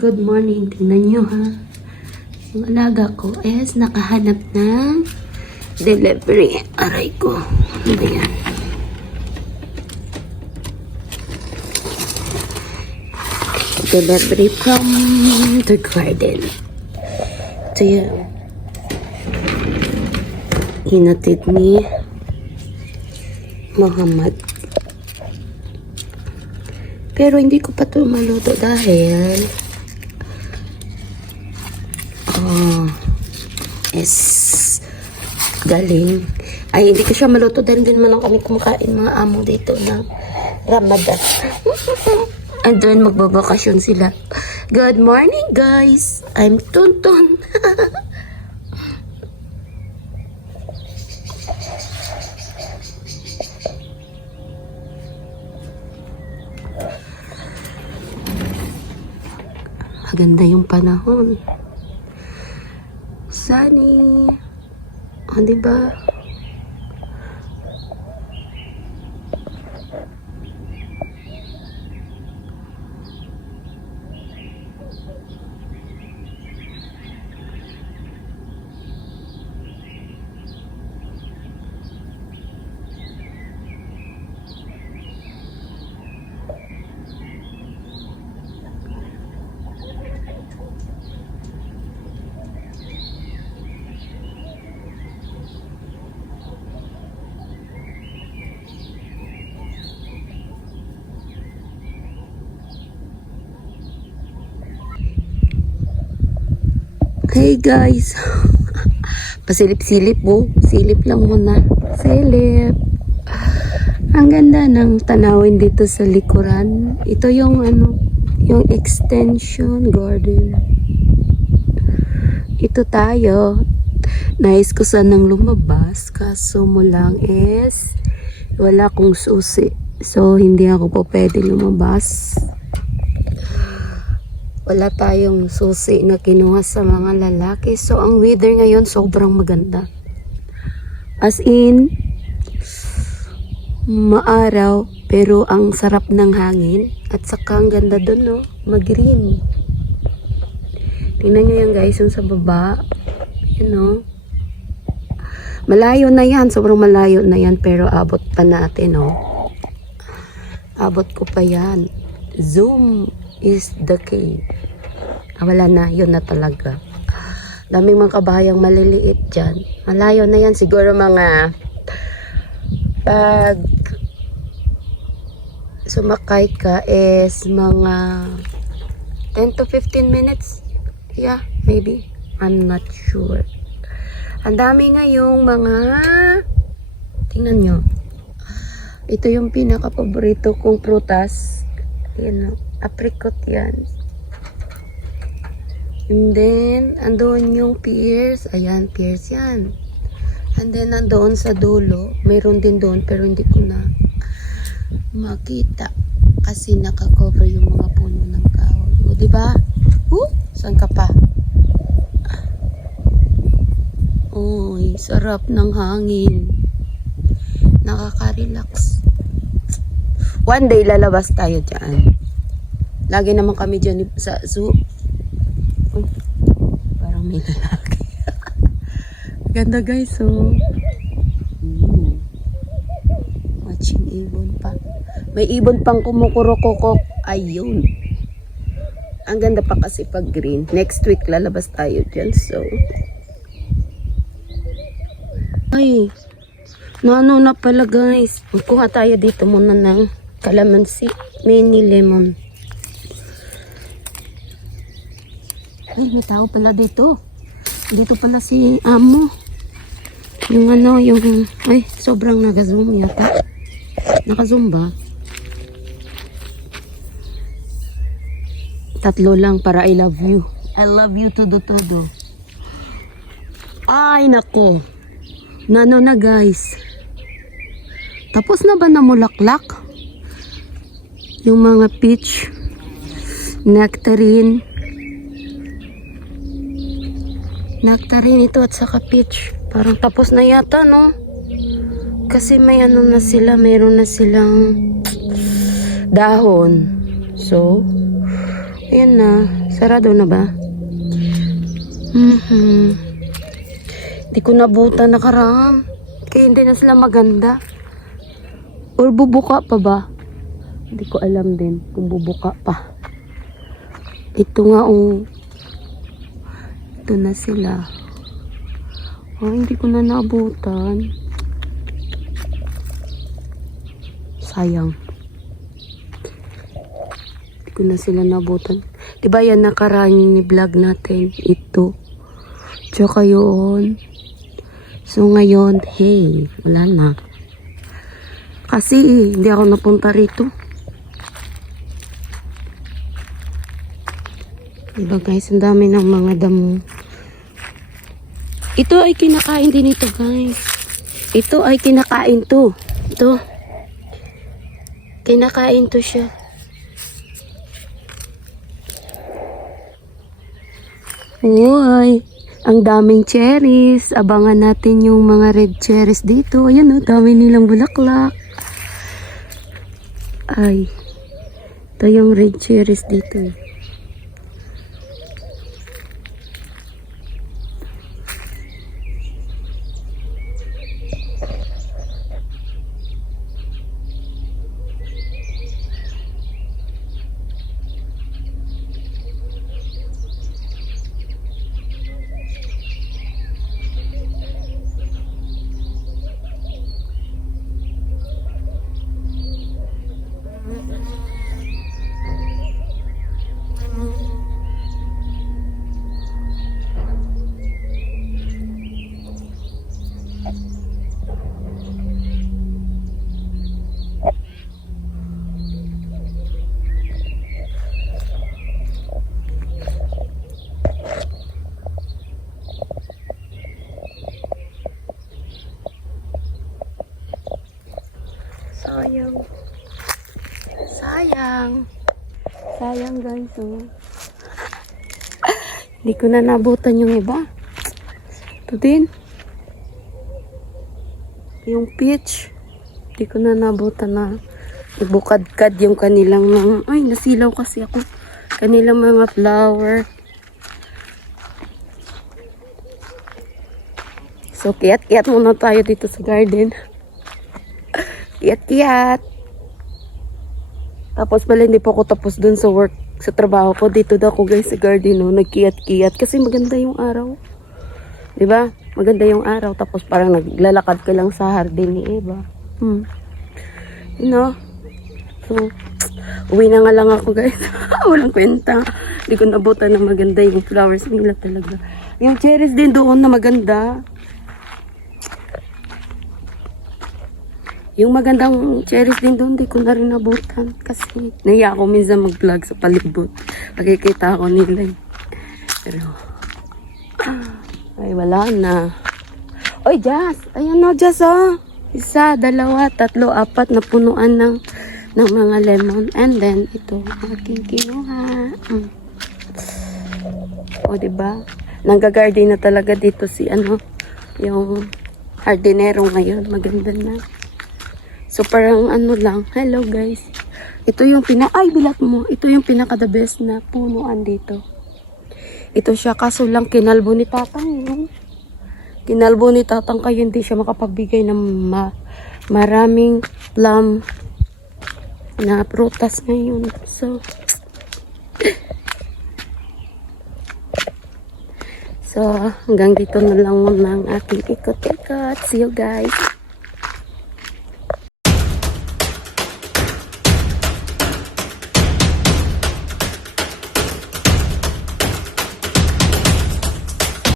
Good morning. Tingnan nyo ha. Yung alaga ko is nakahanap ng delivery. Aray ko. Ano ba? Delivery from the garden. Ito yan. Hinatid ni Muhammad. Pero hindi ko pa ito maluto dahil oh, is galing. Ay, hindi ko siya maluto dahil naman lang kami kumakain mga amo dito ng Ramadan. And then magbabakasyon sila. Good morning guys! I'm Tonton. Maganda yung panahon. Sunny. O, oh, diba? Hey guys. Pasilip-silip po. Silip lang muna. Silip. Ang ganda ng tanawin dito sa likuran. Ito yung ano, yung extension garden. Ito tayo. Nais ko sanang lumabas. Kaso mo lang is wala akong susi. So, hindi ako po pwede lumabas wala tayong susi na kinuha sa mga lalaki. So, ang weather ngayon sobrang maganda. As in, maaraw, pero ang sarap ng hangin. At saka ang ganda dun, no? Mag-green. Tingnan nyo yan, guys, yung sa baba. Yan, no? Malayo na yan. Sobrang malayo na yan. Pero abot pa natin, no? Abot ko pa yan. Zoom is the key. Ah, wala na, yun na talaga. Daming mga kabayang maliliit dyan. Malayo na yan. Siguro mga pag sumakay ka is mga 10 to 15 minutes. Yeah, maybe. I'm not sure. Ang dami ngayong mga tingnan nyo. Ito yung pinaka-paborito kong prutas. Ayan o. Apricot yan. And then, andun yung pears. Ayan, pears yan. And then, nandoon sa dulo. Mayroon din doon, pero hindi ko na makita. Kasi nakakover yung mga puno ng kahoy. O, diba? Uh, saan ka pa? Uy, sarap ng hangin. Nakaka-relax. One day, lalabas tayo dyan. Lagi naman kami dyan sa zoo. Oh, parang may lalaki. Ganda guys, oh. Mm. Watching ibon pa. May ibon pang kumukurokokok. Ayun. Ang ganda pa kasi pag green. Next week lalabas tayo dyan, so. Ay, nano na pala guys. Kuha tayo dito muna ng calamansi. Mini lemon. Ay, may tao pala dito. Dito pala si Amo. Yung ano, yung... Ay, sobrang nag-zoom yata. Naka-zoom ba? Tatlo lang para I love you. I love you todo-todo. Ay, nako. Nano na guys. Tapos na ba namulaklak? Yung mga peach, nectarine, nectarine ito at saka peach. Parang tapos na yata, no? Kasi may ano na sila, mayroon na silang dahon. So, ayan na. Sarado na ba? Mhm. Hindi ko nabuta nakaraan. Kaya hindi na sila maganda. Or bubuka pa ba? Hindi ko alam din kung bubuka pa. Ito nga oh. Ito na sila. Oh, hindi ko na naabutan. Sayang. Hindi ko na sila nabutan. Diba yan nakaraan ni vlog natin? Ito. Tsaka yun. So ngayon, hey, wala na. Kasi hindi ako napunta rito. Diba guys, ang dami ng mga damo. Ito ay kinakain din ito guys. Ito ay kinakain to. Ito. Kinakain to siya. Uy, ang daming cherries. Abangan natin yung mga red cherries dito. Ayan o, dami nilang bulaklak. Ay, ito yung red cherries dito. eh. Sayang. Sayang. Sayang guys, oh. Hindi ko na nabutan yung iba. Ito din. Yung peach. Hindi ko na nabutan na ibukad-kad yung kanilang mga... Ay, nasilaw kasi ako. Kanilang mga flower. So, kiyat-kiyat muna tayo dito sa garden. Kiyat-kiyat. Tapos pala hindi pa ako tapos dun sa work, sa trabaho ko. Dito daw ako guys sa garden, no, nagkiyat-kiyat. Kasi maganda yung araw. ba? Maganda yung araw. Tapos parang naglalakad ka lang sa hardin ni Eva. Hmm. You know? So, uwi na nga lang ako guys. Walang kwenta. Hindi ko nabutan na maganda yung flowers nila talaga. Yung cherries din doon na maganda. Yung magandang cherries din doon, di ko na rin nabutan. Kasi naiya ako minsan mag-vlog sa palibot. Nakikita ako nila eh. Pero, ay wala na. Oy, Jazz! Ayan na, Jazz oh! Isa, dalawa, tatlo, apat na punuan ng, ng mga lemon. And then, ito, aking kinuha. Mm. O, diba? Nanggagarden na talaga dito si ano, yung hardinero ngayon. Maganda na. So parang ano lang, hello guys. Ito yung pina, ay bilat mo. Ito yung pinaka the best na punuan dito. Ito siya kaso lang kinalbo ni tatang yun. Kinalbo ni tatang kayo hindi siya makapagbigay ng ma maraming plum na prutas ngayon. So, So, hanggang dito na lang muna ang aking ikot-ikot. See you guys.